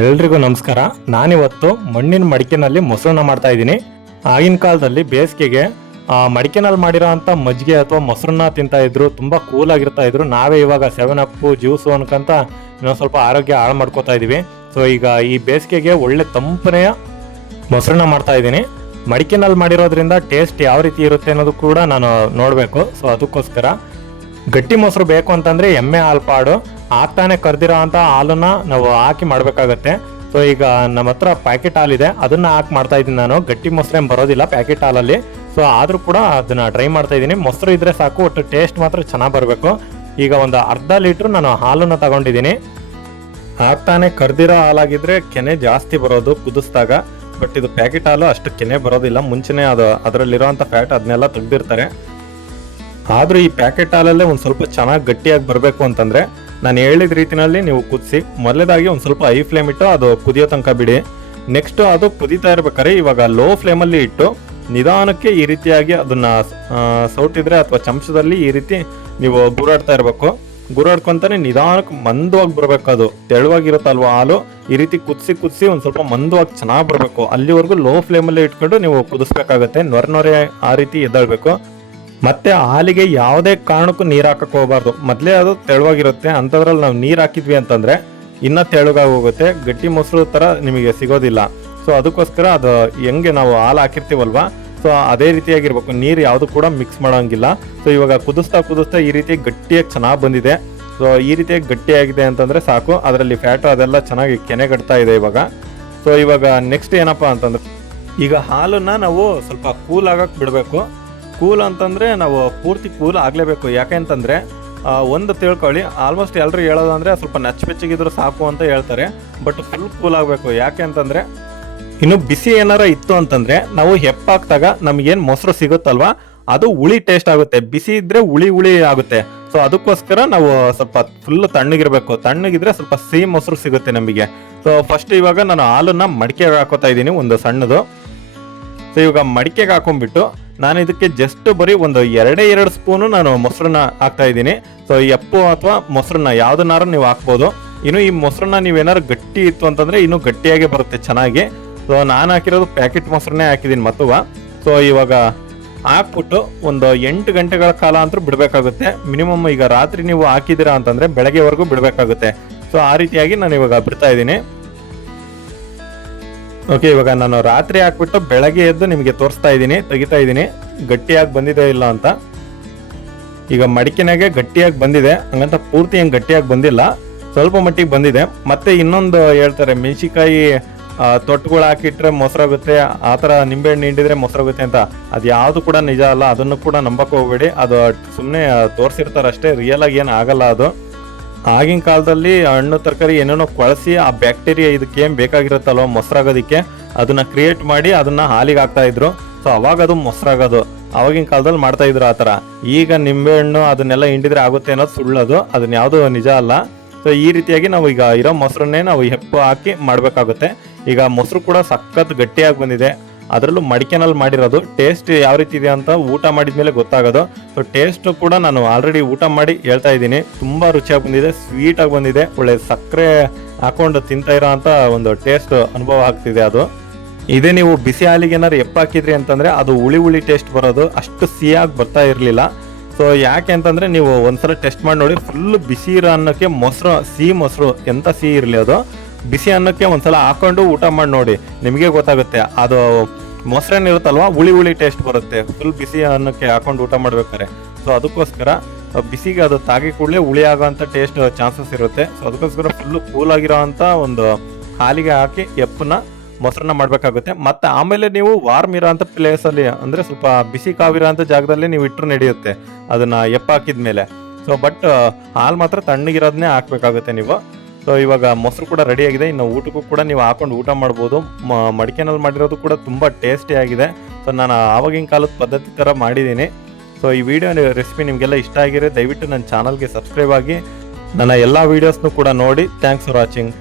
ಎಲ್ರಿಗೂ ನಮಸ್ಕಾರ. ನಾನಿವತ್ತು ಮಣ್ಣಿನ ಮಡಿಕೆನಲ್ಲಿ ಮೊಸರನ್ನ ಮಾಡ್ತಾ ಇದ್ದೀನಿ. ಆಗಿನ ಕಾಲದಲ್ಲಿ ಬೇಸಿಗೆಗೆ ಮಡಿಕೆನಲ್ಲಿ ಮಾಡಿರೋ ಅಂಥ ಮಜ್ಜಿಗೆ ಅಥವಾ ಮೊಸರನ್ನ ತಿಂತಾ ಇದ್ರು, ತುಂಬ ಕೂಲ್ ಆಗಿರ್ತಾ ಇದ್ರು. ನಾವೇ ಇವಾಗ ಸೆವೆನ್ ಅಪ್ಪು ಜ್ಯೂಸು ಅನ್ಕಂತ ಇನ್ನೊಂದು ಸ್ವಲ್ಪ ಆರೋಗ್ಯ ಹಾಳು ಮಾಡ್ಕೋತಾ ಇದೀವಿ. ಸೊ ಈಗ ಈ ಬೇಸಿಗೆಗೆ ಒಳ್ಳೆ ತಂಪನೆಯ ಮೊಸರನ್ನ ಮಾಡ್ತಾ ಇದ್ದೀನಿ. ಮಡಿಕೆನಲ್ಲಿ ಮಾಡಿರೋದ್ರಿಂದ ಟೇಸ್ಟ್ ಯಾವ ರೀತಿ ಇರುತ್ತೆ ಅನ್ನೋದು ಕೂಡ ನಾನು ನೋಡಬೇಕು. ಸೊ ಅದಕ್ಕೋಸ್ಕರ ಗಟ್ಟಿ ಮೊಸರು ಬೇಕು ಅಂತಂದ್ರೆ ಎಮ್ಮೆ ಹಾಲು ಆಗ್ತಾನೆ ಕರೆದಿರೋ ಅಂತ ಹಾಲನ್ನ ನಾವು ಹಾಕಿ ಮಾಡಬೇಕಾಗತ್ತೆ. ಸೊ ಈಗ ನಮ್ಮ ಹತ್ರ ಪ್ಯಾಕೆಟ್ ಹಾಲಿದೆ ಅದನ್ನ ಹಾಕಿ ಮಾಡ್ತಾ ಇದ್ದೀನಿ ನಾನು. ಗಟ್ಟಿ ಮೊಸರೇನು ಬರೋದಿಲ್ಲ ಪ್ಯಾಕೆಟ್ ಹಾಲಲ್ಲಿ ಸೊ ಆದರೂ ಕೂಡ ಅದನ್ನ ಟ್ರೈ ಮಾಡ್ತಾ ಇದ್ದೀನಿ. ಮೊಸರು ಇದ್ರೆ ಸಾಕು, ಒಟ್ಟು ಟೇಸ್ಟ್ ಮಾತ್ರ ಚೆನ್ನಾಗಿ ಬರಬೇಕು. ಈಗ ಒಂದು ಅರ್ಧ ಲೀಟ್ರ್ ನಾನು ಹಾಲನ್ನು ತಗೊಂಡಿದ್ದೀನಿ. ಹಾಕ್ತಾನೆ ಕರ್ದಿರೋ ಹಾಲಾಗಿದ್ರೆ ಕೆನೆ ಜಾಸ್ತಿ ಬರೋದು ಕುದಿಸ್ದಾಗ. ಬಟ್ ಇದು ಪ್ಯಾಕೆಟ್ ಹಾಲು ಅಷ್ಟು ಕೆನೆ ಬರೋದಿಲ್ಲ. ಮುಂಚೆನೇ ಅದು ಅದರಲ್ಲಿರೋಂಥ ಫ್ಯಾಟ್ ಅದನ್ನೆಲ್ಲ ತೆಗ್ದಿರ್ತಾರೆ. ಆದರೂ ಈ ಪ್ಯಾಕೆಟ್ ಹಾಲಲ್ಲೇ ಒಂದು ಸ್ವಲ್ಪ ಚೆನ್ನಾಗಿ ಗಟ್ಟಿಯಾಗಿ ಬರಬೇಕು ಅಂತಂದ್ರೆ ನಾನು ಹೇಳಿದ ರೀತಿನಲ್ಲಿ ನೀವು ಕುದಿಸಿ ಮೊದಲೇದಾಗಿ ಒಂದು ಸ್ವಲ್ಪ ಐ ಫ್ಲೇಮ್ ಇಟ್ಟು ಅದು ಕುದಿಯೋ ತನಕ ಬಿಡಿ. ನೆಕ್ಸ್ಟ್ ಅದು ಕುದೀತಾ ಇರ್ಬೇಕಾದ್ರೆ ಇವಾಗ ಲೋ ಫ್ಲೇಮಲ್ಲಿ ಇಟ್ಟು ನಿಧಾನಕ್ಕೆ ಈ ರೀತಿಯಾಗಿ ಅದನ್ನ ಸೌಟಿದ್ರೆ ಅಥವಾ ಚಮಚದಲ್ಲಿ ಈ ರೀತಿ ನೀವು ಗುರಾಡ್ತಾ ಇರಬೇಕು. ಗುರಾಡ್ಕೊಂತಾನೆ ನಿಧಾನಕ್ಕೆ ಮಂದವಾಗಿ ಬರಬೇಕು ಅದು. ತೆಳುವಾಗಿರುತ್ತಲ್ವ ಹಾಲು? ಈ ರೀತಿ ಕುದಿಸಿ ಕುದಿಸಿ ಒಂದು ಸ್ವಲ್ಪ ಮಂದವಾಗಿ ಚೆನ್ನಾಗಿ ಬರಬೇಕು. ಅಲ್ಲಿವರೆಗೂ ಲೋ ಫ್ಲೇಮಲ್ಲಿ ಇಟ್ಕೊಂಡು ನೀವು ಕುದಿಸ್ಬೇಕಾಗತ್ತೆ. ನೊರೆ ನೊರೆ ಆ ರೀತಿ ಎದ್ದೇಳ್ಬೇಕು. ಮತ್ತೆ ಹಾಲಿಗೆ ಯಾವುದೇ ಕಾರಣಕ್ಕೂ ನೀರು ಹಾಕಕ್ ಹೋಗಬಾರ್ದು. ಮೊದಲೇ ಅದು ತೆಳುವಾಗಿರುತ್ತೆ. ಅಂಥದ್ರಲ್ಲಿ ನಾವು ನೀರು ಹಾಕಿದ್ವಿ ಅಂತಂದರೆ ಇನ್ನೂ ತೆಳುಗಾಗಿ ಹೋಗುತ್ತೆ. ಗಟ್ಟಿ ಮೊಸರು ಥರ ನಿಮಗೆ ಸಿಗೋದಿಲ್ಲ. ಸೊ ಅದಕ್ಕೋಸ್ಕರ ಅದು ಹೆಂಗೆ ನಾವು ಹಾಲು ಹಾಕಿರ್ತೀವಲ್ವ? ಸೊ ಅದೇ ರೀತಿಯಾಗಿರ್ಬೇಕು. ನೀರು ಯಾವುದು ಕೂಡ ಮಿಕ್ಸ್ ಮಾಡೋಂಗಿಲ್ಲ. ಸೊ ಇವಾಗ ಕುದಿಸ್ತಾ ಕುದಿಸ್ತಾ ಈ ರೀತಿ ಗಟ್ಟಿಯಾಗಿ ಚೆನ್ನಾಗಿ ಬಂದಿದೆ. ಸೊ ಈ ರೀತಿಯಾಗಿ ಗಟ್ಟಿಯಾಗಿದೆ ಅಂತಂದರೆ ಸಾಕು. ಅದರಲ್ಲಿ ಫ್ಯಾಟು ಅದೆಲ್ಲ ಚೆನ್ನಾಗಿ ಕೆನೆಗಡ್ತಾ ಇದೆ ಇವಾಗ. ಸೊ ಇವಾಗ ನೆಕ್ಸ್ಟ್ ಏನಪ್ಪ ಅಂತಂದ್ರೆ ಈಗ ಹಾಲನ್ನು ನಾವು ಸ್ವಲ್ಪ ಕೂಲ್ ಆಗಕ್ಕೆ ಬಿಡಬೇಕು. ಕೂಲ್ ಅಂತಂದರೆ ನಾವು ಪೂರ್ತಿ ಕೂಲ್ ಆಗಲೇಬೇಕು. ಯಾಕೆ ಅಂತಂದ್ರೆ ಒಂದು ತಿಳ್ಕೊಳ್ಳಿ ಆಲ್ಮೋಸ್ಟ್ ಎಲ್ಲರೂ ಹೇಳೋದಂದರೆ ಸ್ವಲ್ಪ ನಚ್ಚಬೆಚ್ಚಗಿದ್ರು ಸಾಕು ಅಂತ ಹೇಳ್ತಾರೆ ಬಟ್ ಫುಲ್ ಕೂಲ್ ಆಗಬೇಕು. ಯಾಕೆ ಅಂತಂದರೆ, ಇನ್ನು ಬಿಸಿ ಏನಾರ ಇತ್ತು ಅಂತಂದರೆ, ನಾವು ಹೆಪ್ಪಾಕ್ದಾಗ ನಮಗೇನು ಮೊಸರು ಸಿಗುತ್ತಲ್ವಾ, ಅದು ಹುಳಿ ಟೇಸ್ಟ್ ಆಗುತ್ತೆ. ಬಿಸಿ ಇದ್ದರೆ ಹುಳಿ ಹುಳಿ ಆಗುತ್ತೆ. ಸೊ ಅದಕ್ಕೋಸ್ಕರ ನಾವು ಸ್ವಲ್ಪ ಫುಲ್ ತಣ್ಣಗಿರಬೇಕು. ತಣ್ಣಗಿದ್ರೆ ಸ್ವಲ್ಪ ಸಿಹಿ ಮೊಸರು ಸಿಗುತ್ತೆ ನಮಗೆ. ಸೊ ಫಸ್ಟ್ ಇವಾಗ ನಾನು ಹಾಲನ್ನು ಮಡಿಕೆ ಹಾಕೋತಾ ಇದ್ದೀನಿ, ಒಂದು ಸಣ್ಣದು. ಸೊ ಇವಾಗ ಮಡಿಕೆಗೆ ಹಾಕೊಂಡ್ಬಿಟ್ಟು ನಾನು ಇದಕ್ಕೆ ಜಸ್ಟ್ ಬರೀ ಒಂದು ಎರಡೇ ಎರಡು ಸ್ಪೂನು ನಾನು ಮೊಸರನ್ನ ಹಾಕ್ತಾ ಇದ್ದೀನಿ. ಸೊ ಎಪ್ಪು ಅಥವಾ ಮೊಸರನ್ನ ಯಾವ್ದನ್ನಾರು ನೀವು ಹಾಕ್ಬೋದು. ಇನ್ನು ಈ ಮೊಸರನ್ನ ನೀವೇನಾದ್ರು ಗಟ್ಟಿ ಇತ್ತು ಅಂತಂದ್ರೆ ಇನ್ನು ಗಟ್ಟಿಯಾಗಿ ಬರುತ್ತೆ ಚೆನ್ನಾಗಿ. ಸೊ ನಾನು ಹಾಕಿರೋದು ಪ್ಯಾಕೆಟ್ ಮೊಸರನ್ನೇ ಹಾಕಿದ್ದೀನಿ ಮತ್ತುವ. ಸೊ ಇವಾಗ ಹಾಕ್ಬಿಟ್ಟು ಒಂದು ಎಂಟು ಗಂಟೆಗಳ ಕಾಲ ಅಂತೂ ಬಿಡಬೇಕಾಗುತ್ತೆ. ಮಿನಿಮಮ್ ಈಗ ರಾತ್ರಿ ನೀವು ಹಾಕಿದ್ದೀರಾ ಅಂತಂದ್ರೆ ಬೆಳಗ್ಗೆವರೆಗೂ ಬಿಡಬೇಕಾಗುತ್ತೆ. ಸೊ ಆ ರೀತಿಯಾಗಿ ನಾನು ಇವಾಗ ಬಿಡ್ತಾ ಇದ್ದೀನಿ. ಓಕೆ ಇವಾಗ ನಾನು ರಾತ್ರಿ ಹಾಕ್ಬಿಟ್ಟು ಬೆಳಗ್ಗೆ ಎದ್ದು ನಿಮಗೆ ತೋರಿಸ್ತಾ ಇದ್ದೀನಿ, ತೆಗಿತಾ ಇದ್ದೀನಿ. ಗಟ್ಟಿಯಾಗಿ ಬಂದಿದೆ ಇಲ್ಲ ಅಂತ. ಈಗ ಮಡಿಕೆನಾಗೆ ಗಟ್ಟಿಯಾಗಿ ಬಂದಿದೆ, ಹಂಗಂತ ಪೂರ್ತಿ ಹೆಂಗೆ ಗಟ್ಟಿಯಾಗಿ ಬಂದಿಲ್ಲ. ಸ್ವಲ್ಪ ಮಟ್ಟಿಗೆ ಬಂದಿದೆ. ಮತ್ತೆ ಇನ್ನೊಂದು ಹೇಳ್ತಾರೆ ಮೆಣಸಿಕಾಯಿ ತೊಟ್ಟುಗಳು ಹಾಕಿಟ್ರೆ ಮೊಸರಾಗುತ್ತೆ, ಆ ಥರ ನಿಂಬೆಹಣ್ಣು ಹಿಂಡಿದ್ರೆ ಮೊಸರಾಗುತ್ತೆ ಅಂತ. ಅದು ಯಾವುದು ಕೂಡ ನಿಜ ಅಲ್ಲ, ಅದನ್ನು ಕೂಡ ನಂಬಕ್ಕೆ ಹೋಗ್ಬೇಡಿ. ಅದು ಸುಮ್ಮನೆ ತೋರಿಸಿರ್ತಾರೆ ಅಷ್ಟೇ ರಿಯಲ್ ಆಗಿ ಏನು ಆಗಲ್ಲ ಅದು. ಆಗಿನ ಕಾಲದಲ್ಲಿ ಹಣ್ಣು, ತರಕಾರಿ ಏನೇನೋ ಕೊಳಸಿ, ಆ ಬ್ಯಾಕ್ಟೀರಿಯಾ ಇದಕ್ಕೆ ಏನು ಬೇಕಾಗಿರುತ್ತಲ್ವ ಮೊಸರಾಗೋದಕ್ಕೆ, ಅದನ್ನು ಕ್ರಿಯೇಟ್ ಮಾಡಿ ಅದನ್ನು ಹಾಲಿಗೆ ಹಾಕ್ತಾ ಇದ್ರು. ಸೊ ಅವಾಗ ಅದು ಮೊಸರಾಗೋದು. ಅವಾಗಿನ ಕಾಲದಲ್ಲಿ ಮಾಡ್ತಾ ಇದ್ರು ಆ ಥರ. ಈಗ ನಿಂಬೆಹಣ್ಣು ಅದನ್ನೆಲ್ಲ ಹಿಂಡಿದ್ರೆ ಆಗುತ್ತೆ ಅನ್ನೋದು ಸುಳ್ಳದು. ಅದನ್ನ ಯಾವುದು ನಿಜ ಅಲ್ಲ. ಸೊ ಈ ರೀತಿಯಾಗಿ ನಾವು ಈಗ ಇರೋ ಮೊಸರನ್ನೇ ನಾವು ಹೆಪ್ಪು ಹಾಕಿ ಮಾಡಬೇಕಾಗುತ್ತೆ. ಈಗ ಮೊಸರು ಕೂಡ ಸಖತ್ ಗಟ್ಟಿಯಾಗಿ ಬಂದಿದೆ. ಅದರಲ್ಲೂ ಮಡಿಕೆನಲ್ಲಿ ಮಾಡಿರೋದು ಟೇಸ್ಟ್ ಯಾವ ರೀತಿ ಇದೆ ಅಂತ ಊಟ ಮಾಡಿದ ಮೇಲೆ ಗೊತ್ತಾಗೋದು. ಸೊ ಟೇಸ್ಟ್ ಕೂಡ ನಾನು ಆಲ್ರೆಡಿ ಊಟ ಮಾಡಿ ಹೇಳ್ತಾ ಇದ್ದೀನಿ. ತುಂಬ ರುಚಿಯಾಗಿ ಬಂದಿದೆ ಸ್ವೀಟಾಗಿ ಬಂದಿದೆ. ಒಳ್ಳೆ ಸಕ್ಕರೆ ಹಾಕೊಂಡು ತಿಂತಾ ಇರೋ ಅಂತ ಒಂದು ಟೇಸ್ಟ್ ಅನುಭವ ಆಗ್ತಿದೆ ಅದು. ಇದೇ ನೀವು ಬಿಸಿ ಹಾಲಿಗೆ ಎಪ್ಪ ಹಾಕಿದ್ರಿ ಅಂತಂದ್ರೆ ಅದು ಹುಳಿ ಹುಳಿ ಟೇಸ್ಟ್ ಬರೋದು. ಅಷ್ಟು ಸಿಹಿಯಾಗಿ ಬರ್ತಾ ಇರಲಿಲ್ಲ. ಸೊ ಯಾಕೆ ಅಂತಂದ್ರೆ ನೀವು ಒಂದ್ಸಲ ಟೆಸ್ಟ್ ಮಾಡಿ ನೋಡಿ ಫುಲ್ ಬಿಸಿ ಇರೋ ಅನ್ನೋಕ್ಕೆ ಮೊಸರು, ಸಿಹಿ ಮೊಸರು, ಎಂತ ಸಿಹಿ ಇರಲಿ ಅದು. ಬಿಸಿ ಅನ್ನಕ್ಕೆ ಒಂದ್ಸಲ ಹಾಕೊಂಡು ಊಟ ಮಾಡಿ ನೋಡಿ. ನಿಮಗೆ ಗೊತ್ತಾಗುತ್ತೆ. ಅದು ಮೊಸರೇನು ಇರುತ್ತಲ್ವಾ? ಹುಳಿ ಹುಳಿ ಟೇಸ್ಟ್ ಬರುತ್ತೆ. ಫುಲ್ ಬಿಸಿ ಅನ್ನಕ್ಕೆ ಹಾಕೊಂಡು ಊಟ ಮಾಡ್ಬೇಕಾರೆ ಸೊ ಅದಕ್ಕೋಸ್ಕರ ಬಿಸಿಗೆ ಅದು ತಾಗಿ ಕೂಡಲೇ ಹುಳಿ ಆಗೋವಂಥ ಟೇಸ್ಟ್ ಚಾನ್ಸಸ್ ಇರುತ್ತೆ. ಸೊ ಅದಕ್ಕೋಸ್ಕರ ಫುಲ್ ಕೂಲ್ ಆಗಿರೋ ಒಂದು ಹಾಲಿಗೆ ಹಾಕಿ ಎಪ್ಪನ್ನ ಮೊಸರನ್ನ ಮಾಡಬೇಕಾಗುತ್ತೆ. ಮತ್ತು ಆಮೇಲೆ ನೀವು ವಾರ್ಮ್ ಇರೋಂಥ ಪ್ಲೇಸಲ್ಲಿ ಅಂದರೆ ಸ್ವಲ್ಪ ಬಿಸಿ ಕಾವಿರೋ ಅಂತ ಜಾಗದಲ್ಲಿ ನೀವು ಇಟ್ಟರು ನಡೆಯುತ್ತೆ. ಅದನ್ನು ಎಪ್ಪ ಹಾಕಿದ್ಮೇಲೆ ಸೊ ಬಟ್ ಹಾಲು ಮಾತ್ರ ತಣ್ಣಗಿರೋದನ್ನೇ ಹಾಕ್ಬೇಕಾಗುತ್ತೆ ನೀವು. ಸೊ ಇವಾಗ ಮೊಸರು ಕೂಡ ರೆಡಿ ಆಗಿದೆ. ಇನ್ನು ಊಟಕ್ಕೂ ಕೂಡ ನೀವು ಹಾಕೊಂಡು ಊಟ ಮಾಡ್ಬೋದು. ಮ- ಮಡಿಕೆನಲ್ಲಿ ಮಾಡಿರೋದು ಕೂಡ ತುಂಬ ಟೇಸ್ಟಿ ಆಗಿದೆ. ಸೊ ನಾನು ಆವಾಗಿನ ಕಾಲದ ಪದ್ಧತಿ ಥರ ಮಾಡಿದ್ದೀನಿ. ಸೊ ಈ ವಿಡಿಯೋ ರೆಸಿಪಿ ನಿಮಗೆಲ್ಲ ಇಷ್ಟ ಆಗಿರೋ ದಯವಿಟ್ಟು ನನ್ನ ಚಾನಲ್ಗೆ ಸಬ್ಸ್ಕ್ರೈಬ್ ಆಗಿ. ನನ್ನ ಎಲ್ಲ ವೀಡಿಯೋಸ್ನು ಕೂಡ ನೋಡಿ. Thanks for watching